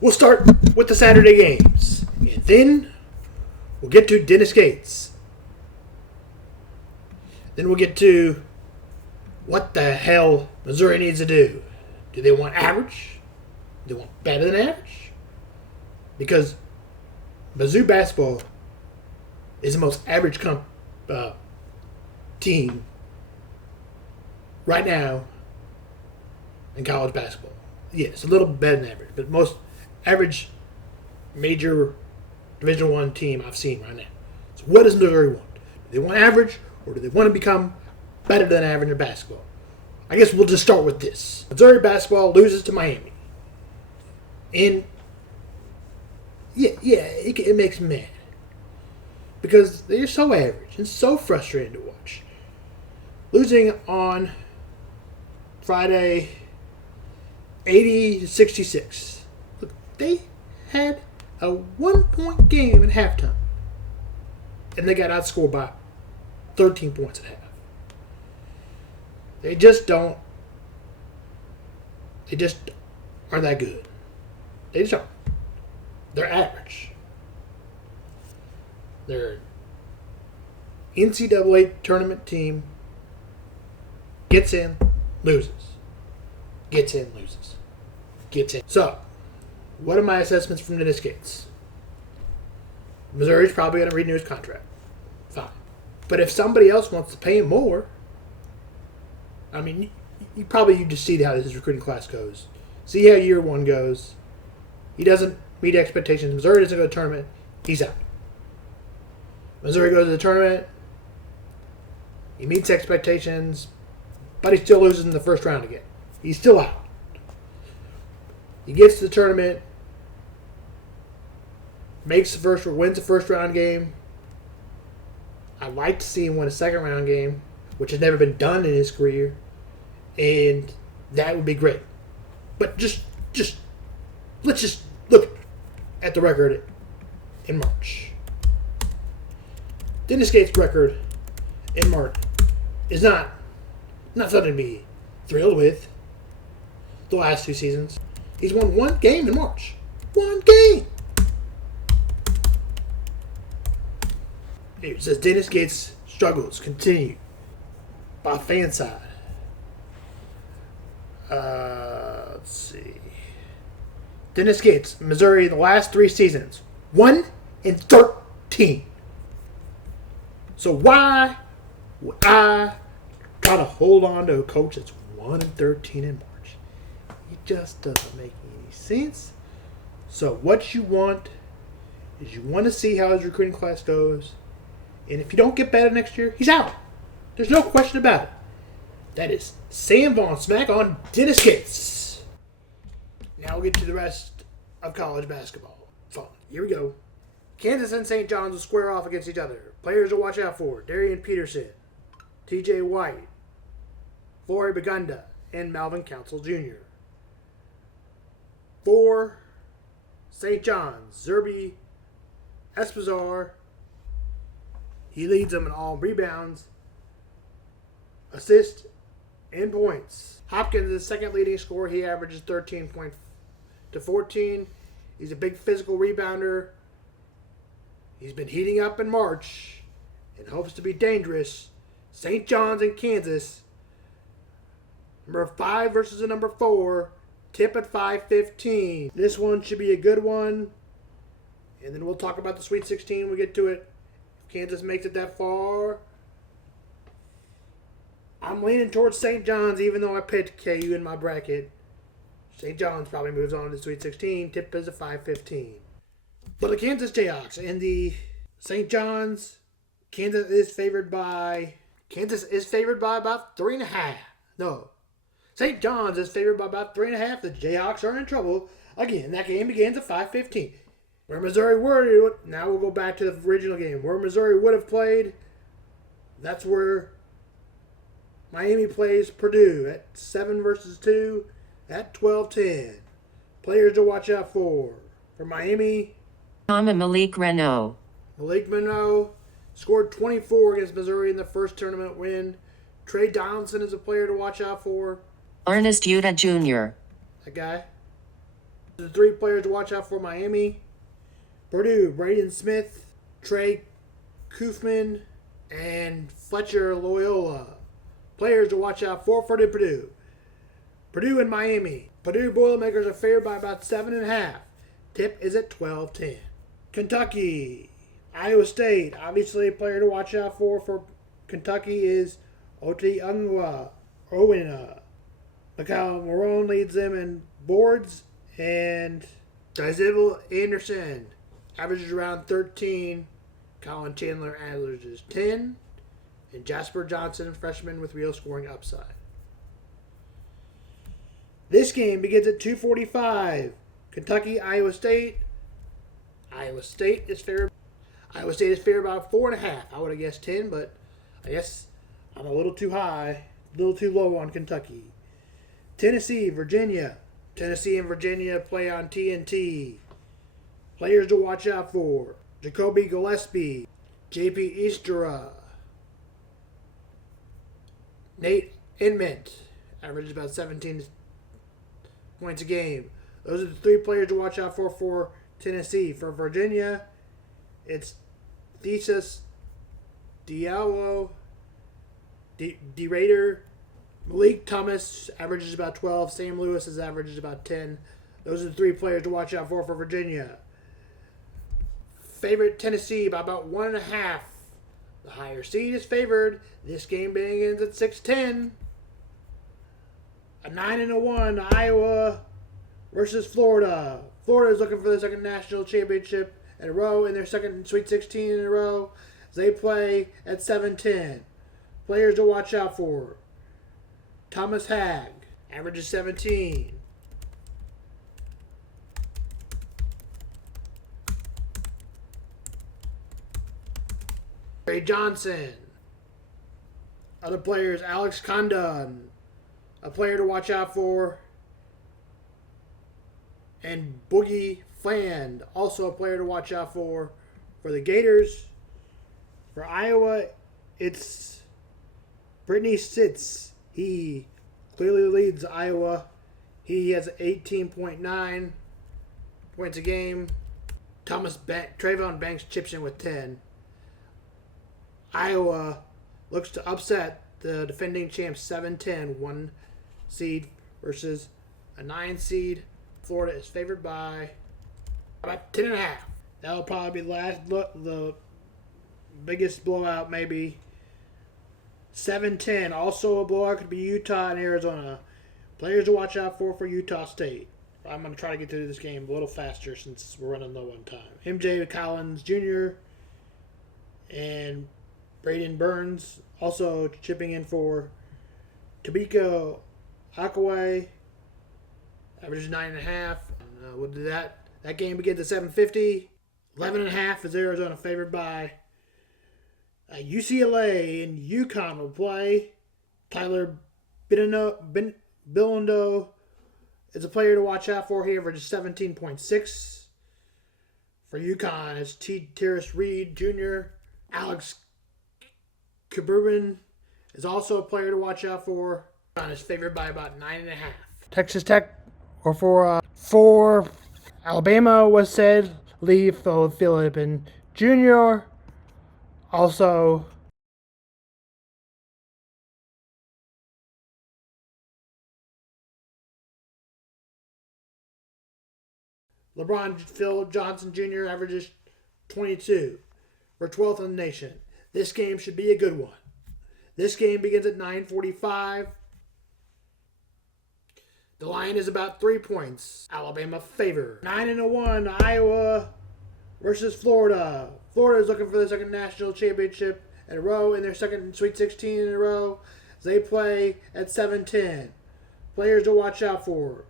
We'll start with the Saturday games, and then we'll get to Denis Gates. Then we'll get to what the hell Missouri needs to do. Do they want average? Do they want better than average? Because Mizzou basketball is the most average team right now in college basketball. Yes, a little better than average, but most average major Division I team I've seen right now. So what does Missouri want? Do they want average, or do they want to become better than average in basketball? I guess we'll just start with this. Missouri basketball loses to Miami. And it makes me mad. Because they're so average and so frustrating to watch. Losing on Friday 80-66. Look, they had a 1-point game at halftime. And they got outscored by 13 points at half. They just aren't that good. They just aren't. They're average. They're an NCAA tournament team. Gets in, loses. Gets in, loses. Gets in. So, what are my assessments from Denis Gates? Missouri's probably going to renew his contract. Fine. But if somebody else wants to pay him more, I mean, you just see how his recruiting class goes. See how year one goes. He doesn't meet expectations. Missouri doesn't go to the tournament. He's out. Missouri goes to the tournament. He meets expectations, but he still loses in the first round again. He's still out. He gets to the tournament, wins the first round game. I'd like to see him win a second round game, which has never been done in his career, and that would be great. But let's just look at the record in March. Denis Gates' record in March is not something to be thrilled with. The last 2 seasons, he's won 1 game in March. 1 game. It says Denis Gates' struggles continue by fan side. Let's see. Denis Gates, Missouri, the last 3 seasons, 1-13. So why would I try to hold on to a coach that's 1-13 in March? It just doesn't make any sense. So what you want is you want to see how his recruiting class goes. And if you don't get better next year, he's out. There's no question about it. That is Sam Vaughan Smack on Denis Gates. Now we'll get to the rest of college basketball. Fun. Here we go. Kansas and St. John's will square off against each other. Players to watch out for: Darian Peterson, TJ White, Flory Bagunda, and Malvin Council Jr. For St. John's, Zerby Espazar. He leads them in all rebounds, assists, and points. Hopkins is the second leading scorer. He averages 13 to 14. He's a big physical rebounder. He's been heating up in March and hopes to be dangerous. St. John's and Kansas. Number 5 versus the number 4. Tip at 5:15. This one should be a good one. And then we'll talk about the Sweet 16 when we get to it. If Kansas makes it that far, I'm leaning towards St. John's, even though I picked KU in my bracket. St. John's probably moves on to the Sweet 16. Tip is a 5:15. But the Kansas Jayhawks and the St. John's, Kansas is favored by about 3.5. No. St. John's is favored by about 3.5. The Jayhawks are in trouble. Again, that game begins at 5:15. Where Missouri would, now we'll go back to the original game. Where Missouri would have played, that's where Miami plays Purdue at 7 versus 2 at 12:10. Players to watch out for. For Miami, Malik Renault. Malik Renault scored 24 against Missouri in the first tournament win. Trey Donaldson is a player to watch out for. Ernest Uda Jr. That guy. The 3 players to watch out for Miami: Purdue, Braden Smith, Trey Koofman, and Fletcher Loyola. Players to watch out for the Purdue. Purdue and Miami. Purdue Boilermakers are favored by about 7.5. Tip is at 12-10. Kentucky, Iowa State. Obviously, a player to watch out for Kentucky is Oti Owina. Mikal Marone leads them in boards, and Isabel Anderson averages around 13. Colin Chandler averages 10. And Jasper Johnson, freshman with real scoring upside. This game begins at 2:45. Kentucky, Iowa State. Iowa State is favored about 4.5. I would have guessed 10, but I guess I'm a little too high, a little too low on Kentucky. Tennessee, Virginia. Tennessee and Virginia play on TNT. Players to watch out for: Jacoby Gillespie, JP Eastera, Nate Inment, averages about 17 points a game. Those are the 3 players to watch out for Tennessee. For Virginia, it's Thesis Diallo, DeRaider, Malik Thomas averages about 12. Sam Lewis averages about 10. Those are the 3 players to watch out for Virginia. Favorite Tennessee by about 1.5. The higher seed is favored. This game begins at 6:10. A 9-1 Iowa versus Florida. Florida is looking for their second national championship in a row and their second Sweet 16 in a row. They play at 7:10. Players to watch out for: Thomas Hagg, averages 17. Trey Johnson. Other players: Alex Condon, a player to watch out for, and Boogie Fland, also a player to watch out for the Gators. For Iowa, it's Brittany Sitz. He clearly leads Iowa. He has 18.9 points a game. Trayvon Banks chips in with 10. Iowa looks to upset the defending champs 7-10, 1 seed versus a 9 seed. Florida is favored by about 10.5. That'll probably be the biggest blowout, maybe. 7-10. Also a blowout could be Utah and Arizona. Players to watch out for Utah State. I'm going to try to get through this game a little faster since we're running low on time. MJ Collins Jr. and Braden Burns also chipping in for Tobiko Akaway. Averages 9.5. We'll do that. That game begins at 7:50. 11.5 is Arizona favored by. UCLA and UConn will play. Tyler Billendo is a player to watch out for. He averages 17.6. For UConn, it's Terrace Reed Jr. Alex Kaburban is also a player to watch out for. UConn is favored by about 9.5. Texas Tech, or for Alabama, was said Lee Philippin Jr. Also, LeBron Phil Johnson Jr. averages 22. We're 12th in the nation. This game should be a good one. This game begins at 9:45. The line is about 3 points. Alabama favor. 9-1 Iowa versus Florida. Florida is looking for their second national championship in a row and their second Sweet 16 in a row. They play at 7:10. Players to watch out for: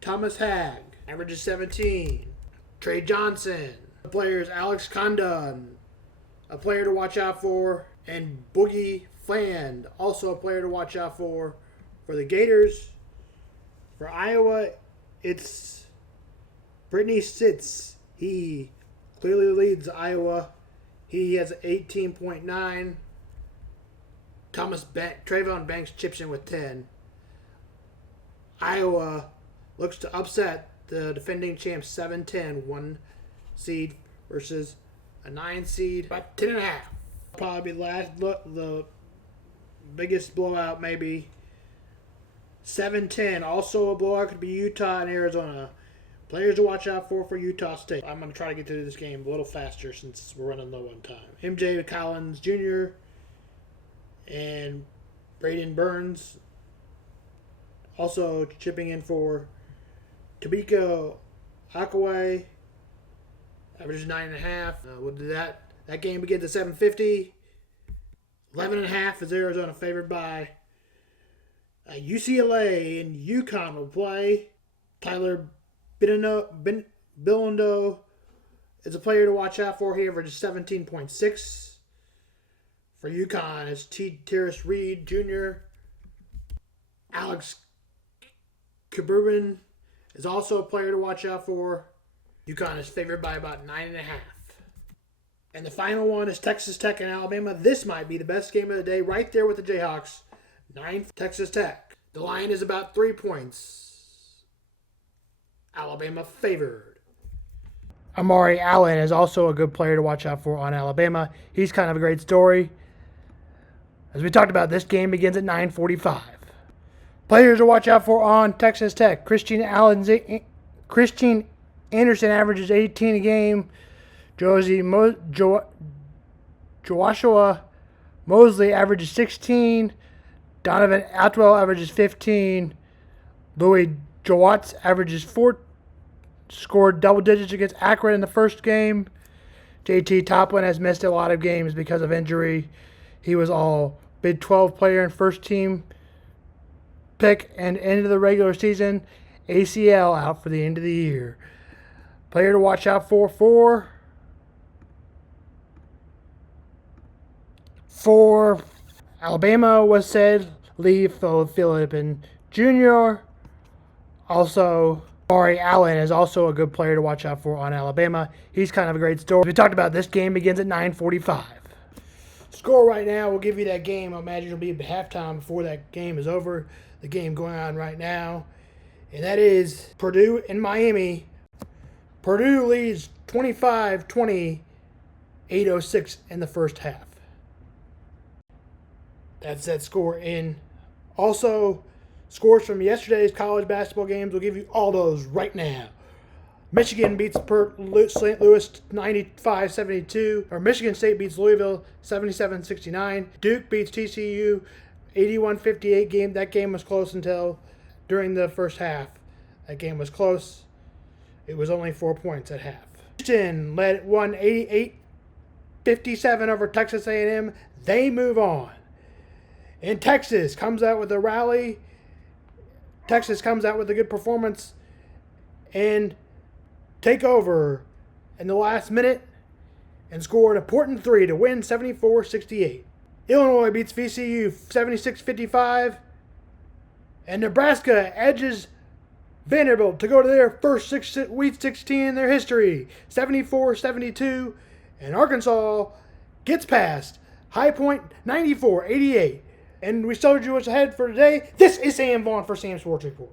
Thomas Hagg, averages 17. Trey Johnson. The players: Alex Condon, a player to watch out for, and Boogie Fland, also a player to watch out for the Gators. For Iowa, it's Brittany Sitz. He clearly leads Iowa. He has 18.9. Trayvon Banks chips in with 10. Iowa looks to upset the defending champs 7-10, 1 seed versus a 9 seed, about 10.5. Probably the biggest blowout, maybe 7-10. Also a blowout could be Utah and Arizona. Players to watch out for Utah State. I'm going to try to get through this game a little faster since we're running low on time. MJ Collins Jr. and Braden Burns. Also chipping in for Tabiko Akaway. Averages 9.5. We'll do that. That game begins at 7:50. 11.5 is Arizona favored by. UCLA and UConn will play. Tyler Billendo is a player to watch out for. He averages 17.6. For UConn, it's Terrace Reed Jr. Alex Kaburban is also a player to watch out for. UConn is favored by about 9.5. And the final one is Texas Tech and Alabama. This might be the best game of the day, right there with the Jayhawks. 9 Texas Tech. The line is about 3 points. Alabama favored. Amari Allen is also a good player to watch out for on Alabama. He's kind of a great story. As we talked about, this game begins at 9:45. Players to watch out for on Texas Tech. Christian Anderson averages 18 a game. Joshua Mosley averages 16. Donovan Atwell averages 15. Louis Jowatz averages 4. Scored double digits against Akron in the first game. JT Toplin has missed a lot of games because of injury. He was all Big 12 player and first team pick and end of the regular season. ACL out for the end of the year. Player to watch out for Alabama was said Lee Philippin Jr. Also, Amari Allen is also a good player to watch out for on Alabama. He's kind of a great story. We talked about this game begins at 9:45. Score right now, we'll give you that game. I imagine it'll be halftime before that game is over. The game going on right now. And that is Purdue and Miami. Purdue leads 25-20, 8:06 in the first half. That's that score in. Also, scores from yesterday's college basketball games. We'll give you all those right now. Michigan beats St. Louis 95-72. Or Michigan State beats Louisville 77-69. Duke beats TCU 81-58 game. That game was close until during the first half. That game was close. It was only 4 points at half. Houston won 88-57 over Texas A&M. They move on. And Texas comes out with a rally. Texas comes out with a good performance and take over in the last minute and score an important 3 to win 74-68. Illinois beats VCU 76-55. And Nebraska edges Vanderbilt to go to their first Week 16 in their history, 74-72. And Arkansas gets past High Point 94-88. And we told you what's ahead for today. This is Sam Vaughan for Sam Sports Report.